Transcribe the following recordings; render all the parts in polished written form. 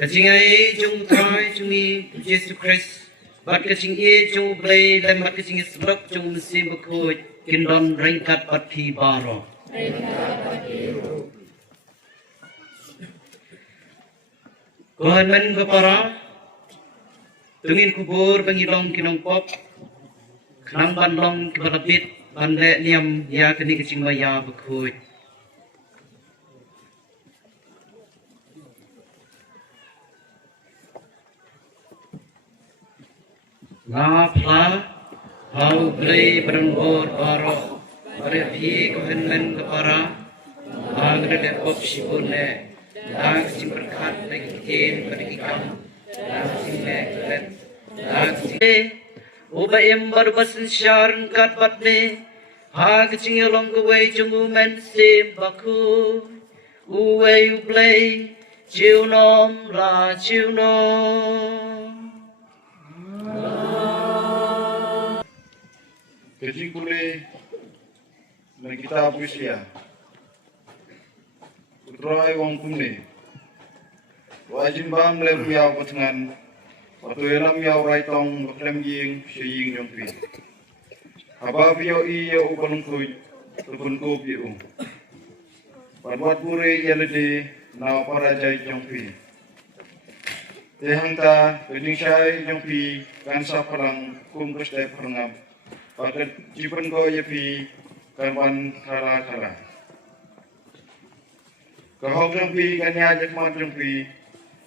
Kaching ai chung thai chung ni Jesus Christ. Bat kaching e chung blay lem bat kaching sebab chung mesti berkoi kindon ringkat bat pi baro. Kohan men kepara tungin kubur bangilong kinong pop kenang bandlong kebalabit bandek niam ya kini kaching maya berkoi. Ngapla hau blay berengor baro berfi kohan men kepara agre pop sibune lag sing berkat lagi tin berikan lag sing leg lag sing oba embar basin sharn kat batne hag sing along the way jungu men sim baku uwe blay chiunom la chiunom. Kecing kule na kita puisia. Utrai wong kumne. Wajin bam lem yaw patengan. Watu elam yaw raitong baklem ying siying yongpi. Haba piyo iyo ubalong kuy tukun kup yu. Padwat pure yalade na parajay yongpi. Tehang ta kecing syai yongpi kansa palang kum kusday parangam. Pakat jipan ko yapi karwan kala kala. Kahog ng pi kanya jak mat ng pi.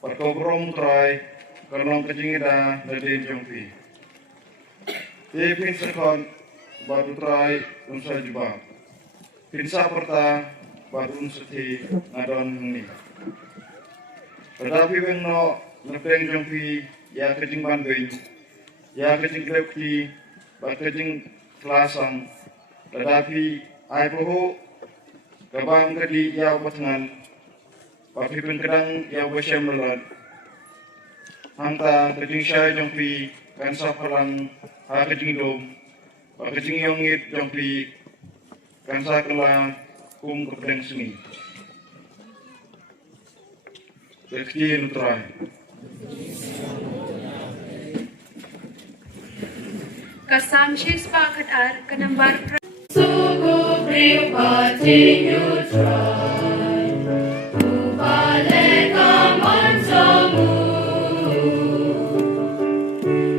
Patko brom try kalong kajingida na din yung pi. Te pinsa kon baru try unsa juba. Pinsa perta baru unsa ti ngadon ni. Tetapi weng no nagpeng yung pi ya kajing banding. Ya kajing klepki bakajing kelasang, tetapi ai poho kabang kadi yaw patengan, papipin kadang yaw basyam lalad. Hanta kajing syay jongpi kansa palang ha kajing dom, bakajing yongit jongpi kansa kala kum kapedang seni. Dekti nutrai. Kasam shis pakat ar kanambar Suku pripati nyutrai Ubale kaman samu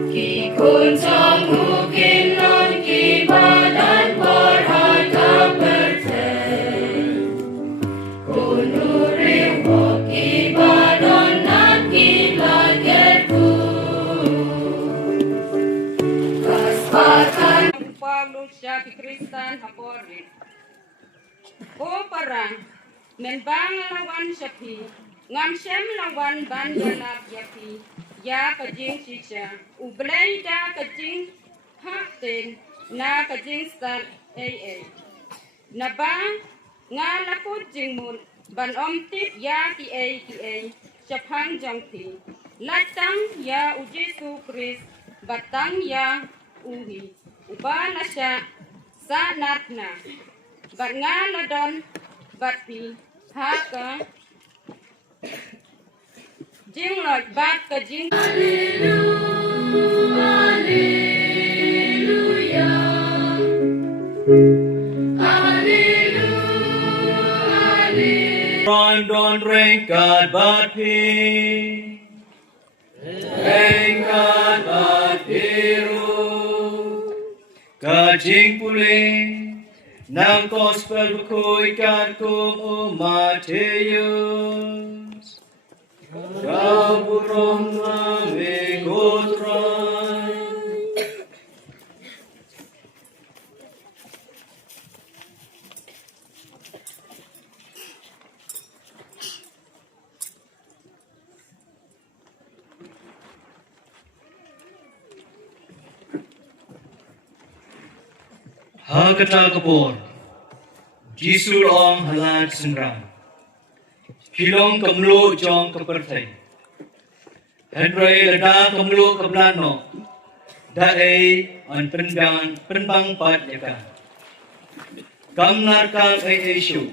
Kikun samu kinon kibadan berharga perten Kunuri wak ibadan nan kilagetku Paglusya di Kristan haporin. O parang menbang lawan syapi, ngam syem lawan banjalap yapi, ya kajing sisya, ublay da kajing hakten, na kajing stan AA. Nabang ngalapot jingmun, ban omtip ya TA, syapang jangti, latang ya ujisu Kris, batang ya uhi. Ubala siya sa natna. Bat nga ladon, bat pi, haka. Jing lord, bat ka jing. Hallelujah. Ron don ringkat bat pi, ringkat bat piru. Kajing puling nang gospel berkoi kat kum Mateus. Kau burung ame kotrai. Ha kata kapor, Jisul ong halad senrang, kilong kamlo jong kapertay, Henry lada kamlo kablano, dae an penbang pat yaka, kam narkang ay isyu,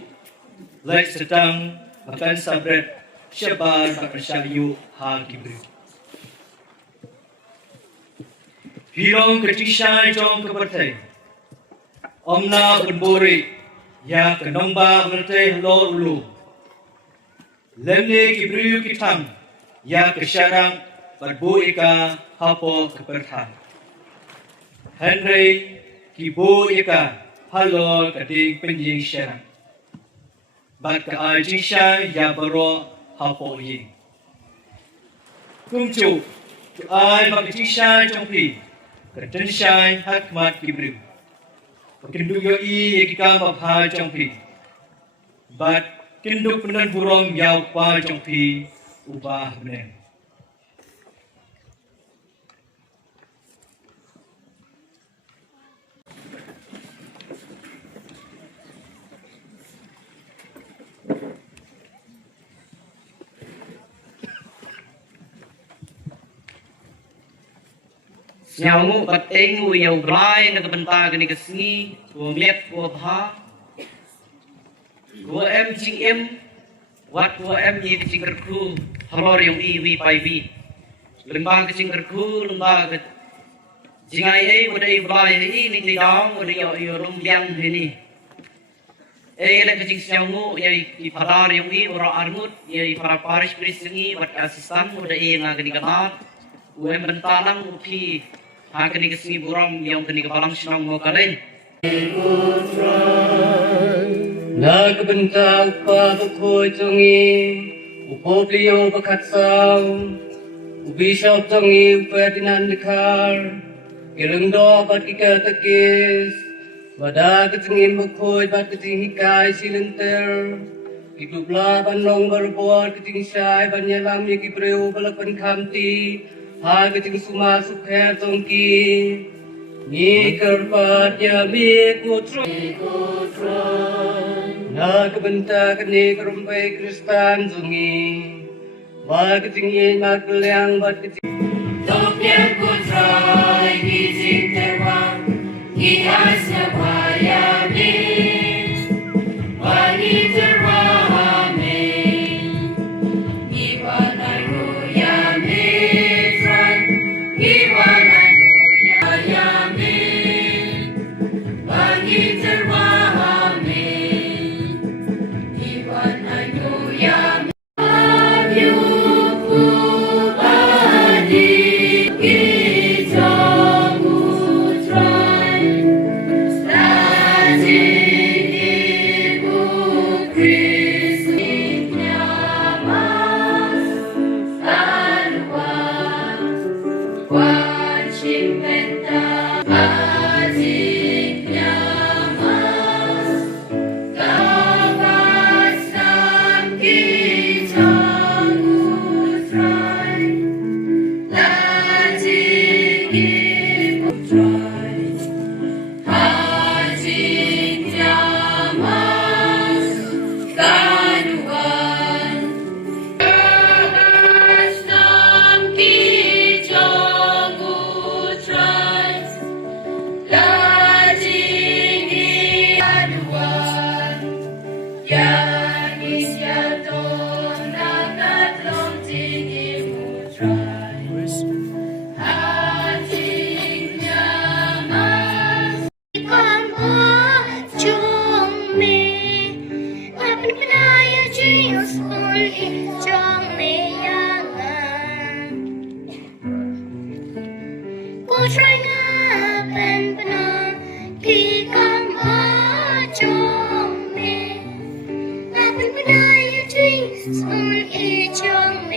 like setang makan sabret, Shabal Bakashayu Hagibri. Hirong Kachisha Jong Kabatay. Omna Bunburi Ya Kanomba Bunate Lord Ulu. Lemne Kibriyu Kitam Ya Kasharang Badbuika Hapo Kaperthan. Henry Kibu Ika Halol Kating Penjing Sharang. Bat ka Ajisha Ya Baro Hapo Ying. Kumchu tu ai Bakashisha Jongpi. Kertenshai Hakmat Kibriyu. Kenduk yoi ikam abha jongpi, bat kenduk penan burong yau pa jongpi ubah benen. Nhau ngụ bật ếch ngụ yêu blai nè cái bần ta cái này cái sni của miệt của bha của em chính em wat của em như cái chính cái khu halor yung vi pai vi lemba cái chính cái khu lemba cái chính ai ấy một đây blai ấy này cái đó một đây yêu lông biang thế này ấy là cái chính nhau ngụ vậy cái padar yung ora armut vậy para parish priest yung wat assistant một đây nga cái này cái đó của em bentanang upi Hakani kesini buram yang kini kepalang senang mau kalian. Naga benta upa bakoi tongi, upo plio bakat sao, ubishop tongi upa dinan dekar, ilung do bat ika takis, wada ketingin bakoi bat keting hikai silenter, hidup lah banong berbuat keting syai banyalam yaki preu balapan kamti, Hageting suma sukher tongki ni kerpat ya mi kutro na kebenta kene kerumpai kristan zungi Hageting yin makelyang bat keting Topia kutrai gizing terwang Ihasnya bayami Bani terwahame Iwanai kuyami Iwanai kuyami Bani terwahame Iwanai kuyami Abyuku badi kita mutrai Stati ibu Kristus nyamas Anuan Wajib benta adik nyamas Kawasan kita mutrai Adik ibu trai Adik nyamas Kanuan Kawasan kita mutrai Adik kanuan Yang isyaton nakat long tinggi mutrai Adik nyamas Kamu chung me, apan penaya jius pun chung me yangan. Ku try ngapan penang di kamu chung me, apan penaya jius pun chung me